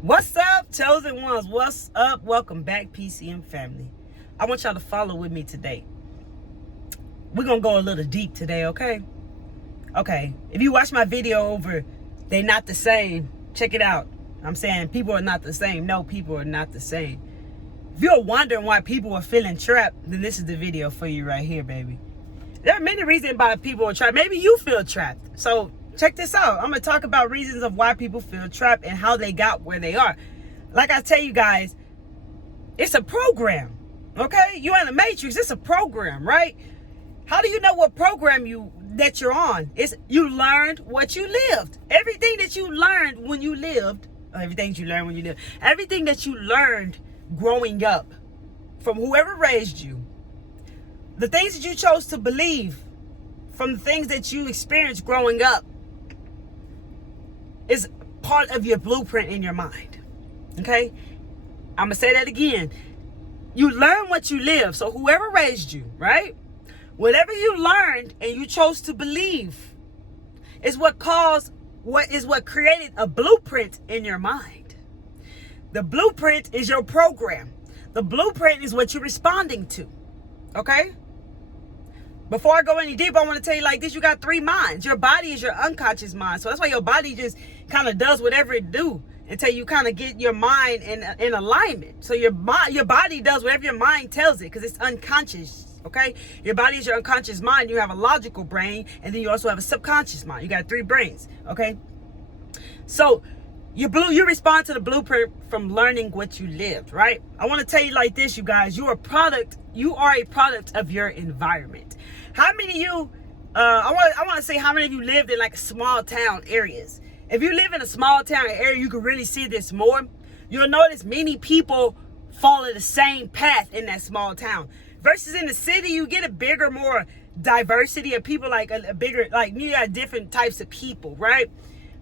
What's up, chosen ones? What's up? Welcome back, PCM family. I want y'all to follow with me today. We're gonna go a little deep today, okay? Okay. If you watch my video over, they not the same. Check it out. I'm saying people are not the same. No, people are not the same. If you're wondering why people are feeling trapped, then this is the video for you right here, baby. There are many reasons why people are trapped. Maybe you feel trapped. So check this out. I'm going to talk about reasons of why people feel trapped and how they got where they are. Like I tell you guys, it's a program, okay? You're in the matrix. It's a program, right? How do you know what program that you're on? It's you learned what you lived. Everything that you learned when you lived, everything that you learned growing up from whoever raised you, the things that you chose to believe from the things that you experienced growing up is part of your blueprint in your mind. Okay? I'm going to say that again. You learn what you live. So whoever raised you, right? Whatever you learned and you chose to believe is what created a blueprint in your mind. The blueprint is your program. The blueprint is what you're responding to. Okay? Before I go any deeper, I want to tell you like this. You got three minds. Your body is your unconscious mind. So that's why your body just kind of does whatever it do until you kind of get your mind in alignment. So your body does whatever your mind tells it because it's unconscious. Okay? Your body is your unconscious mind. You have a logical brain, and then you also have a subconscious mind. You got three brains. Okay? So you respond to the blueprint from learning what you lived, right? I want to tell you like this, you guys. You are a product of your environment. How many of you, I want to say how many of you lived in like small town areas? If you live in a small town area, you can really see this more. You'll notice many people follow the same path in that small town. Versus in the city, you get a bigger, more diversity of people, like a bigger, like you got different types of people, right?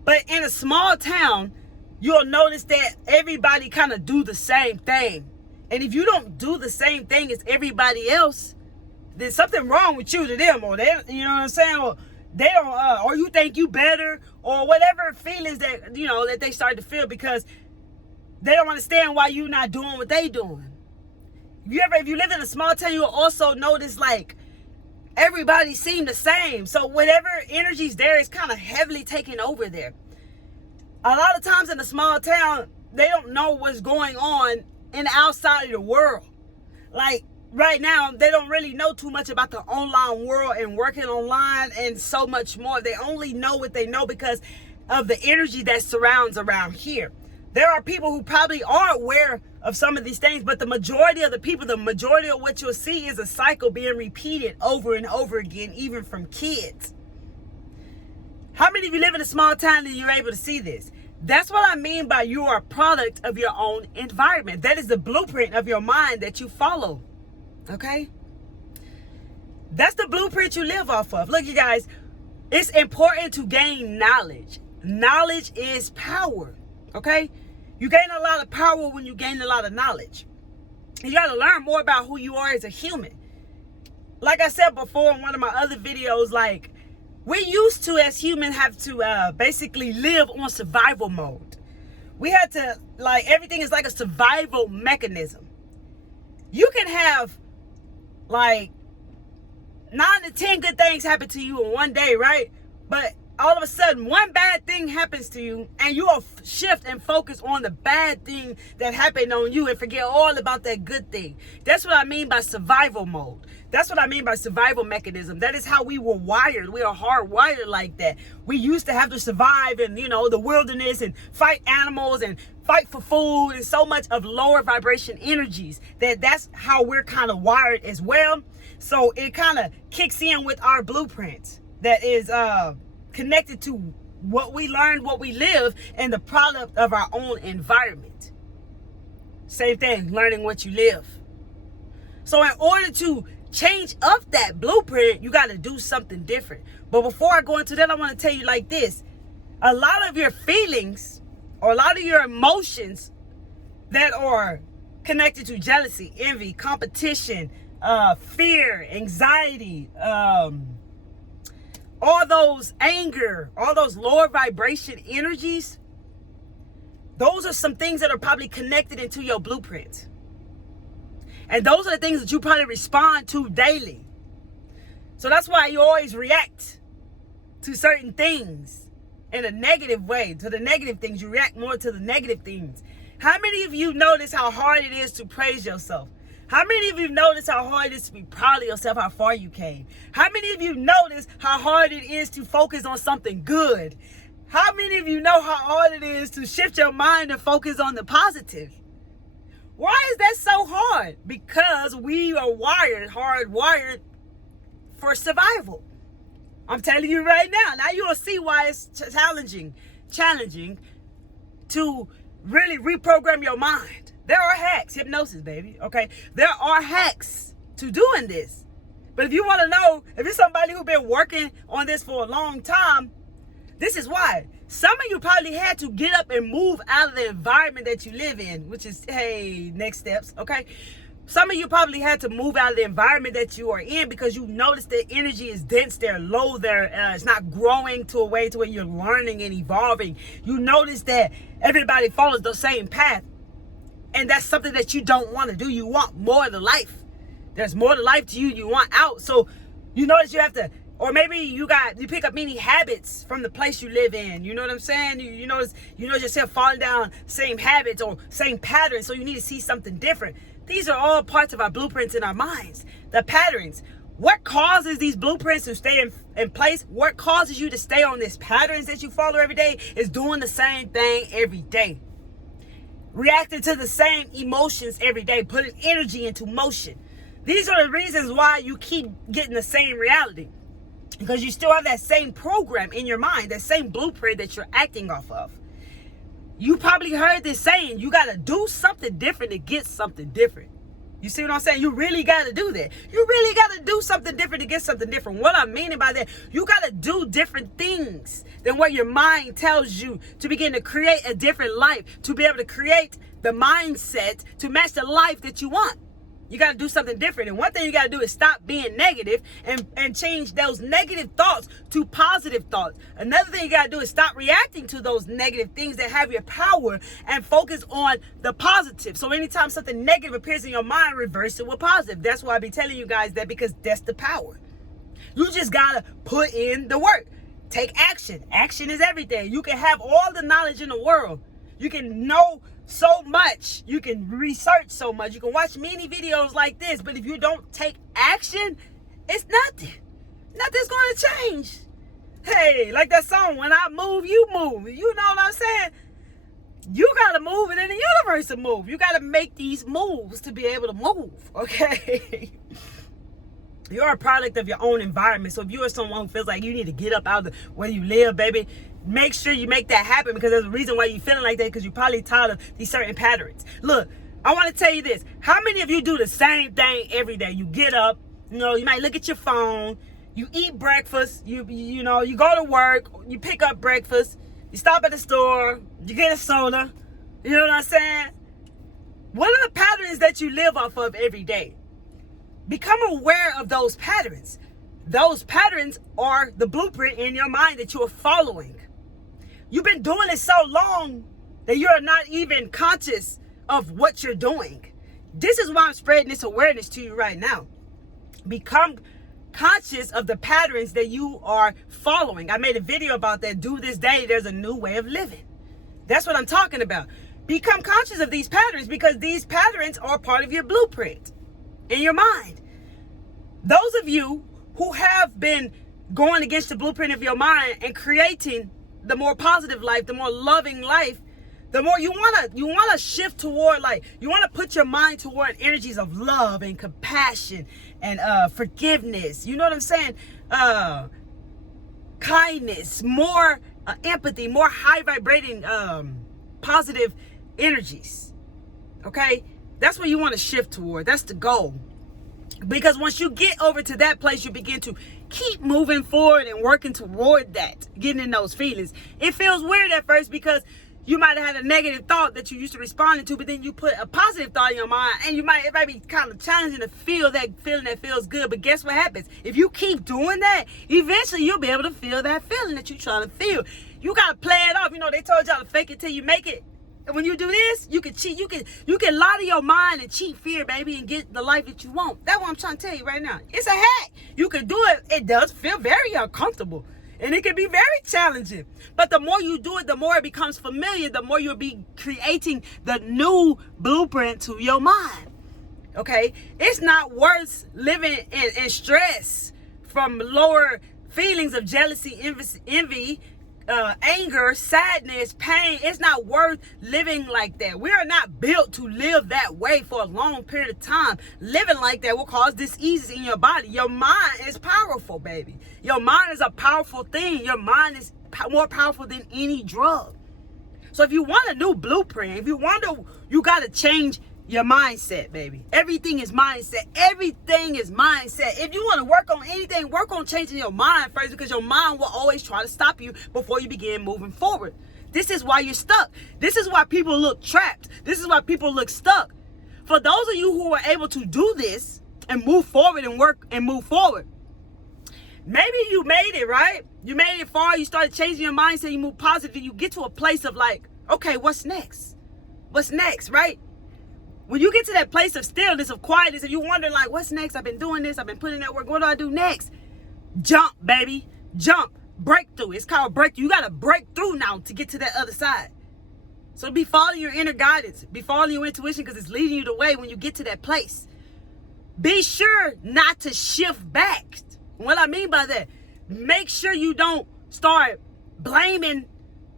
But in a small town, you'll notice that everybody kind of do the same thing. And if you don't do the same thing as everybody else, there's something wrong with you to them, or they, you know what I'm saying? Or they don't, or you think you better, or whatever feelings that, that they start to feel because they don't understand why you not doing what they doing. If you live in a small town, you'll also notice like everybody seem the same. So whatever energy's there is kind of heavily taking over there. A lot of times in a small town, they don't know what's going on in the outside of the world. Like right now, they don't really know too much about the online world and working online and so much more. They only know what they know because of the energy that surrounds around here. There are people who probably are aware of some of these things, but the majority of the people, the majority of what you'll see is a cycle being repeated over and over again, even from kids. How many of you live in a small town and you're able to see this? That's what I mean by you are a product of your own environment. That is the blueprint of your mind that you follow. Okay? That's the blueprint you live off of. Look, you guys, it's important to gain knowledge. Knowledge is power. Okay? You gain a lot of power when you gain a lot of knowledge. You got to learn more about who you are as a human. Like I said before in one of my other videos, like, we used to, as humans, have to basically live on survival mode. We had to, like, everything is like a survival mechanism. You can have, like, 9 to 10 good things happen to you in one day, right? But all of a sudden, one bad thing happens to you, and you'll shift and focus on the bad thing that happened on you and forget all about that good thing. That's what I mean by survival mode. That's what I mean by survival mechanism. That is how we were wired. We are hardwired like that. We used to have to survive in, the wilderness and fight animals and fight for food and so much of lower vibration energies. That's how we're kind of wired as well. So it kind of kicks in with our blueprint that is connected to what we learned, what we live, and the product of our own environment. Same thing, learning what you live. So in order to change up that blueprint, you got to do something different. But before I go into that, I want to tell you like this. A lot of your feelings or a lot of your emotions that are connected to jealousy, envy, competition, fear, anxiety, all those anger, all those lower vibration energies, Those are some things that are probably connected into your blueprint. And those are the things that you probably respond to daily. So that's why you always react to certain things in a negative way. To the negative things, you react more to the negative things. How many of you notice how hard it is to praise yourself? How many of you notice how hard it is to be proud of yourself, how far you came? How many of you notice how hard it is to focus on something good? How many of you know how hard it is to shift your mind and focus on the positive? Why is that so hard? Because we are hardwired for survival. I'm telling you right now. Now you'll see why it's challenging to really reprogram your mind. There are hacks, hypnosis, baby, okay? There are hacks to doing this. But if you want to know, if you're somebody who's been working on this for a long time, this is why. Some of you probably had to get up and move out of the environment that you live in, which is, hey, next steps, okay? Some of you probably had to move out of the environment that you are in because you noticed the energy is dense there, low there. It's not growing to a way to where you're learning and evolving. You notice that everybody follows the same path. And that's something that you don't want to do. You want more of the life. There's more to life to you. You want out. So you notice you have to, or maybe you pick up many habits from the place you live in. You know what I'm saying? You notice yourself falling down same habits or same patterns. So you need to see something different. These are all parts of our blueprints in our minds. The patterns. What causes these blueprints to stay in place? What causes you to stay on these patterns that you follow every day is doing the same thing every day. Reacting to the same emotions every day. Putting energy into motion. These are the reasons why you keep getting the same reality. Because you still have that same program in your mind. That same blueprint that you're acting off of. You probably heard this saying, you got to do something different to get something different. You see what I'm saying? You really got to do that. You really got to do something different to get something different. What I'm meaning by that, you got to do different things than what your mind tells you to begin to create a different life, to be able to create the mindset to match the life that you want. You got to do something different. And one thing you got to do is stop being negative and change those negative thoughts to positive thoughts. Another thing you got to do is stop reacting to those negative things that have your power and focus on the positive. So anytime something negative appears in your mind, reverse it with positive. That's why I be telling you guys that, because that's the power. You just got to put in the work. Take action. Action is everything. You can have all the knowledge in the world. You can know so much. You can research so much. You can watch many videos like this. But if you don't take action, it's nothing. Nothing's going to change. Hey, like that song, when I move, you move. You know what I'm saying? You got to move and then the universe will move. You got to make these moves to be able to move. Okay? You're a product of your own environment. So if you are someone who feels like you need to get up out of where you live, baby, make sure you make that happen, because there's a reason why you're feeling like that, because you're probably tired of these certain patterns. Look, I want to tell you this. How many of you do the same thing every day? You get up, you might look at your phone, you eat breakfast, you go to work, you pick up breakfast, you stop at the store, you get a soda. You know what I'm saying? What are the patterns that you live off of every day? Become aware of those patterns. Those patterns are the blueprint in your mind that you are following. You've been doing it so long that you're not even conscious of what you're doing. This is why I'm spreading this awareness to you right now. Become conscious of the patterns that you are following. I made a video about that. Do this day, there's a new way of living. That's what I'm talking about. Become conscious of these patterns, because these patterns are part of your blueprint in your mind. Those of you who have been going against the blueprint of your mind and creating the more positive life, the more loving life, the more you want to shift toward, like, you want to put your mind toward energies of love and compassion and forgiveness. You know what I'm saying? Kindness, more empathy, more high vibrating positive energies. Okay? That's what you want to shift toward. That's the goal. Because once you get over to that place, you begin to keep moving forward and working toward that, getting in those feelings. It feels weird at first because you might have had a negative thought that you used to respond to, but then you put a positive thought in your mind, and it might be kind of challenging to feel that feeling that feels good. But guess what happens? If you keep doing that, eventually you'll be able to feel that feeling that you're trying to feel. You got to play it off. They told y'all to fake it till you make it. when you do this, you can cheat. You can lie to your mind and cheat fear, baby, and get the life that you want. That's what I'm trying to tell you right now. It's a hack. You can do it. It does feel very uncomfortable. And it can be very challenging. But the more you do it, the more it becomes familiar, the more you'll be creating the new blueprint to your mind. Okay? It's not worth living in stress from lower feelings of jealousy, envy, anger, sadness, pain. It's not worth living like that. We are not built to live that way for a long period of time. Living like that will cause diseases in your body. Your mind is powerful, baby. Your mind is a powerful thing. Your mind is more powerful than any drug. So if you want a new blueprint, if you want to, you got to change your mindset, baby. Everything is mindset. Everything is mindset. If you want to work on anything, work on changing your mind first, because your mind will always try to stop you before you begin moving forward. This is why you're stuck. This is why people look trapped. This is why people look stuck. For those of you who are able to do this and move forward and work and move forward, maybe you made it, right? You made it far. You started changing your mindset. You move positive. You get to a place of like, okay, what's next? What's next, right? When you get to that place of stillness, of quietness, and you wonder like, what's next? I've been doing this. I've been putting that work. What do I do next? Jump, baby. Jump. Breakthrough. It's called breakthrough. You got to break through now to get to that other side. So be following your inner guidance. Be following your intuition, because it's leading you the way when you get to that place. Be sure not to shift back. What I mean by that, make sure you don't start blaming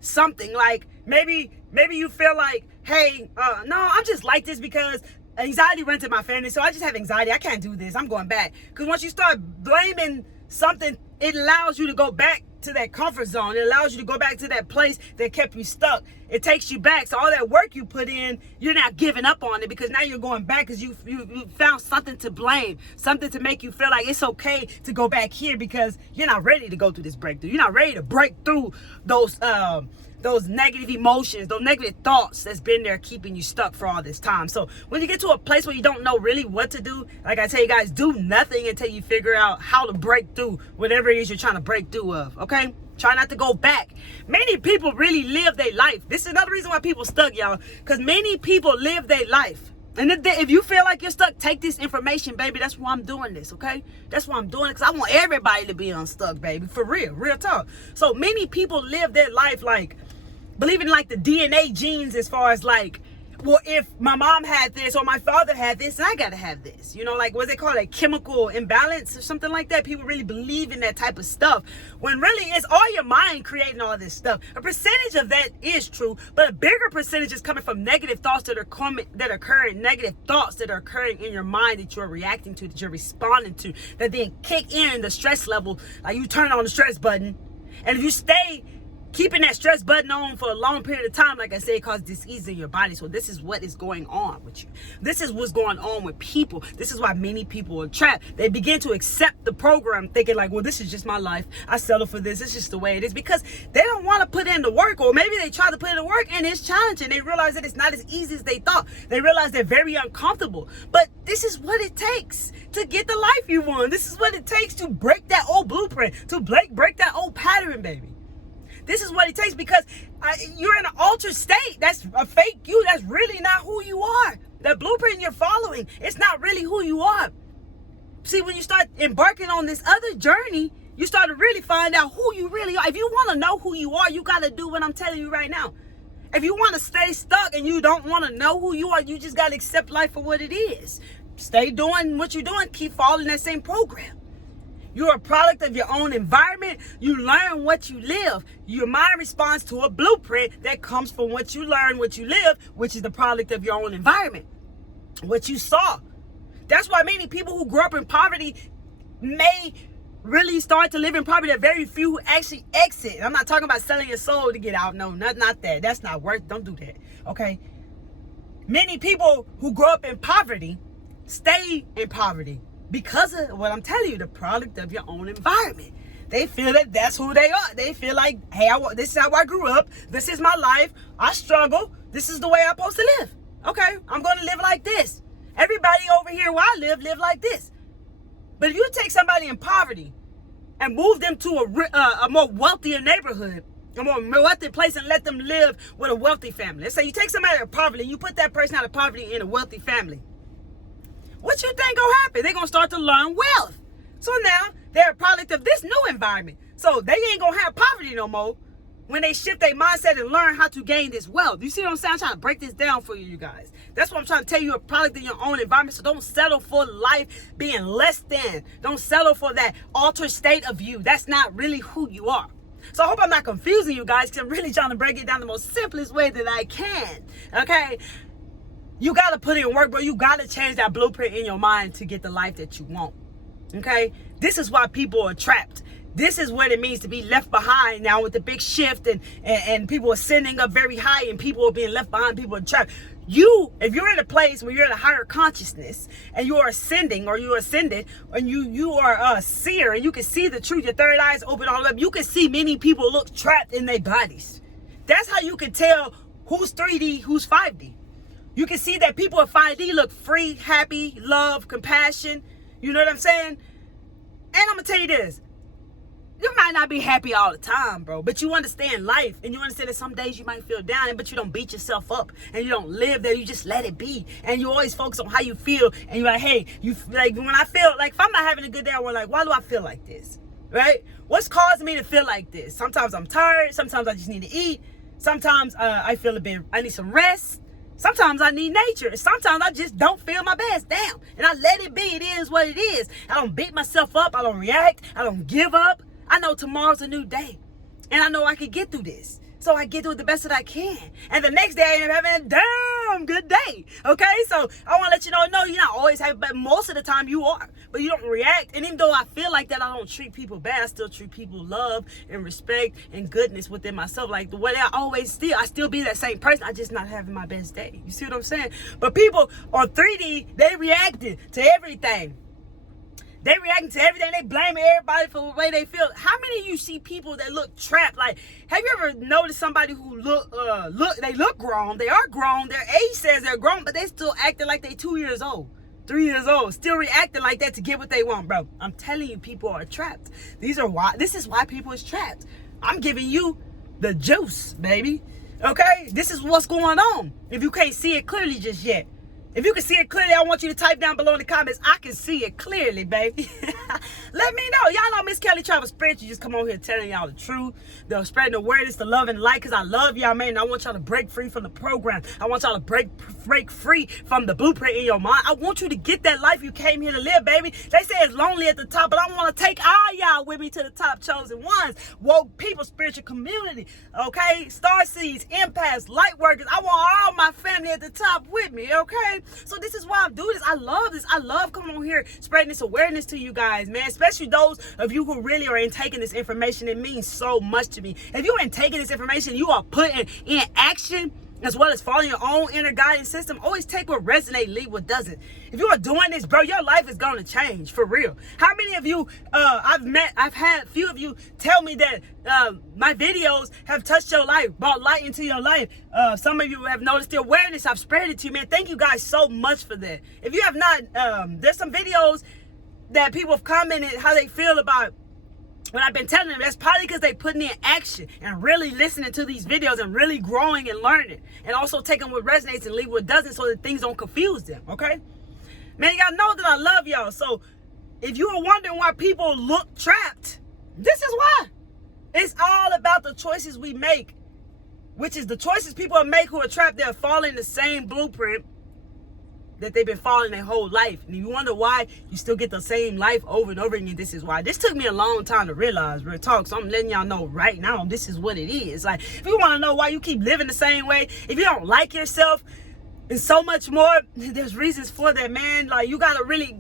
something. Like maybe you feel like, hey, no, I'm just like this because anxiety runs in my family, so I just have anxiety. I can't do this. I'm going back. Because once you start blaming something, it allows you to go back to that comfort zone. It allows you to go back to that place that kept you stuck. It takes you back. So all that work you put in, you're not giving up on it, because now you're going back because you found something to blame, something to make you feel like it's okay to go back here, because you're not ready to go through this breakthrough. You're not ready to break through those negative emotions, those negative thoughts that's been there keeping you stuck for all this time. So when you get to a place where you don't know really what to do, like I tell you guys, do nothing until you figure out how to break through whatever it is you're trying to break through of, okay? Try not to go back. Many people really live their life. This is another reason why people stuck, y'all, because many people live their life. And if you feel like you're stuck, take this information, baby. That's why I'm doing this, okay? That's why I'm doing it, because I want everybody to be unstuck, baby. For real talk. So many people live their life like believing like the DNA genes, as far as like, well, if my mom had this or my father had this, I gotta have this. You know, like what they call it, chemical imbalance or something like that. People really believe in that type of stuff, when really it's all your mind creating all this stuff. A percentage of that is true, but a bigger percentage is coming from negative thoughts that are occurring, negative thoughts that are occurring in your mind that you're reacting to, that you're responding to, that then kick in the stress level. Like you turn on the stress button, and if you stay keeping that stress button on for a long period of time, like I said, it causes disease in your body. So this is what is going on with you. This is what's going on with people. This is why many people are trapped. They begin to accept the program, thinking like, well, this is just my life. I settle for this. It's just the way it is, because they don't want to put in the work, or maybe they try to put in the work and it's challenging. They realize that it's not as easy as they thought. They realize they're very uncomfortable. But this is what it takes to get the life you want. This is what it takes to break that old blueprint, to break that old pattern, baby. This is what it takes, because you're in an altered state. That's a fake you. That's really not who you are. That blueprint you're following, it's not really who you are. See, when you start embarking on this other journey, you start to really find out who you really are. If you want to know who you are, you got to do what I'm telling you right now. If you want to stay stuck and you don't want to know who you are, you just got to accept life for what it is. Stay doing what you're doing. Keep following that same program. You're a product of your own environment. You learn what you live. Your mind responds to a blueprint that comes from what you learn, what you live, which is the product of your own environment, what you saw. That's why many people who grew up in poverty may really start to live in poverty. There are very few who actually exit. I'm not talking about selling your soul to get out. No, not that. That's not worth. Don't do that. Okay. Many people who grow up in poverty stay in poverty, because of what I'm telling you, the product of your own environment. They feel that that's who they are. They feel like, hey, this is how I grew up. This is my life. I struggle. This is the way I'm supposed to live. Okay, I'm going to live like this. Everybody over here where I live like this. But if you take somebody in poverty and move them to a more wealthier neighborhood, a more wealthy place and let them live with a wealthy family. Let's say you take somebody out of poverty, you put that person out of poverty in a wealthy family. What you think gonna happen? They're gonna start to learn wealth. So now they're a product of this new environment. So they ain't gonna have poverty no more when they shift their mindset and learn how to gain this wealth. You see what I'm saying? I'm trying to break this down for you guys. That's what I'm trying to tell you, a product of your own environment. So don't settle for life being less than. Don't settle for that altered state of you. That's not really who you are. So I hope I'm not confusing you guys, because I'm really trying to break it down the most simplest way that I can. Okay? You got to put in work, bro. You got to change that blueprint in your mind to get the life that you want. Okay? This is why people are trapped. This is what it means to be left behind now with the big shift, and people are ascending up very high and people are being left behind, people are trapped. If you're in a place where you're in a higher consciousness and you are ascending, or you are ascended, and you are a seer and you can see the truth, your third eye is open all the way up, you can see many people look trapped in their bodies. That's how you can tell who's 3D, who's 5D. You can see that people in 5D look free, happy, love, compassion. You know what I'm saying? And I'm going to tell you this. You might not be happy all the time, bro, but you understand life, and you understand that some days you might feel down, but you don't beat yourself up, and you don't live there. You just let it be, and you always focus on how you feel, and you're like, hey, when I feel like, if I'm not having a good day, I'm like, why do I feel like this, right? What's causing me to feel like this? Sometimes I'm tired. Sometimes I just need to eat. Sometimes I need some rest. Sometimes I need nature. Sometimes I just don't feel my best. Damn. And I let it be. It is what it is. I don't beat myself up. I don't react. I don't give up. I know tomorrow's a new day. And I know I can get through this. So I get through it the best that I can. And the next day I end up having a damn good day. Okay? So I want to let you know, no, you're not always happy, but most of the time you are. But you don't react. And even though I feel like that, I don't treat people bad. I still treat people love and respect and goodness within myself. Like the way I still be that same person. I just not having my best day. You see what I'm saying? But people on 3D, they reacted to everything. They reacting to everything. They blaming everybody for the way they feel. How many of you see people that look trapped? Like, have you ever noticed somebody who they look grown? They are grown. Their age says they're grown, but they still acting like they 2 years old, 3 years old, still reacting like that to get what they want, bro. I'm telling you, people are trapped. This is why people is trapped. I'm giving you the juice, baby. Okay? This is what's going on. If you can't see it clearly just yet. If you can see it clearly, I want you to type down below in the comments, I can see it clearly, baby. Let me know. Y'all know Miss Kelly Travel Spirit. You just come on here telling y'all the truth, the spreading the awareness, the love and light, because I love y'all, man. And I want y'all to break free from the program. I want y'all to break free from the blueprint in your mind. I want you to get that life you came here to live, baby. They say it's lonely at the top, but I want to take all y'all with me to the top, chosen ones, woke people, spiritual community, okay? Star seeds, empaths, light workers. I want all my family at the top with me, okay? So this is why I do this. I love this. I love coming on here, spreading this awareness to you guys, man. Especially those of you who really are in taking this information. It means so much to me. If you ain't taking this information, you are putting in action, as well as following your own inner guidance system. Always take what resonates, leave what doesn't. If you are doing this, bro, your life is going to change, for real. How many of you, I've had a few of you tell me that my videos have touched your life, brought light into your life. Some of you have noticed the awareness. I've spread it to you, man. Thank you guys so much for that. If you have not, there's some videos that people have commented how they feel about when I've been telling them. That's probably because they putting in action and really listening to these videos and really growing and learning, and also taking what resonates and leave what doesn't, so that things don't confuse them. Okay, man, y'all know that I love y'all. So if you are wondering why people look trapped, this is why. It's all about the choices we make, which is the choices people make who are trapped. They're following the same blueprint that they've been following their whole life. And you wonder why you still get the same life over and over again. This is why. This took me a long time to realize, real talk. So I'm letting y'all know right now, this is what it is. Like, if you want to know why you keep living the same way, if you don't like yourself, and so much more, there's reasons for that, man. Like, you gotta really,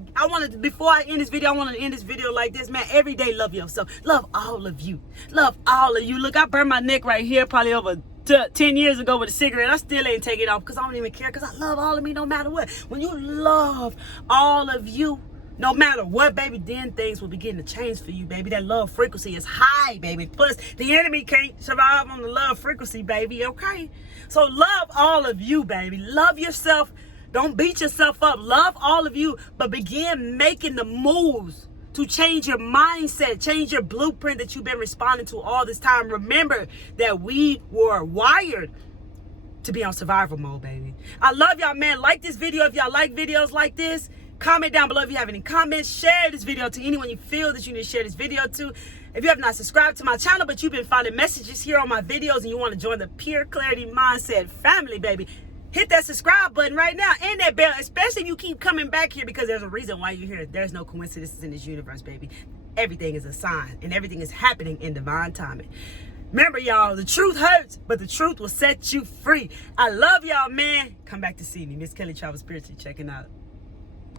before I end this video, I wanted to end this video like this, man. Every day, love yourself. Love all of you. Love all of you. Look, I burned my neck right here probably over 10 years ago with a cigarette. I still ain't take it off because I don't even care, because I love all of me no matter what. When you love all of you, no matter what, baby, then things will begin to change for you, baby. That love frequency is high, baby. Plus, the enemy can't survive on the love frequency, baby, okay? So love all of you, baby. Love yourself. Don't beat yourself up. Love all of you, but begin making the moves to change your mindset, change your blueprint that you've been responding to all this time. Remember that we were wired to be on survival mode, baby. I love y'all, man. Like this video if y'all like videos like this. Comment down below if you have any comments. Share this video to anyone you feel that you need to share this video to. If you have not subscribed to my channel, but you've been finding messages here on my videos and you want to join the Pure Clarity Mindset family, baby, hit that subscribe button right now and that bell, especially if you keep coming back here, because there's a reason why you're here. There's no coincidences in this universe, baby. Everything is a sign and everything is happening in divine timing. Remember, y'all, the truth hurts, but the truth will set you free. I love y'all, man. Come back to see me. Miss Kelly Travel Spiritually checking out.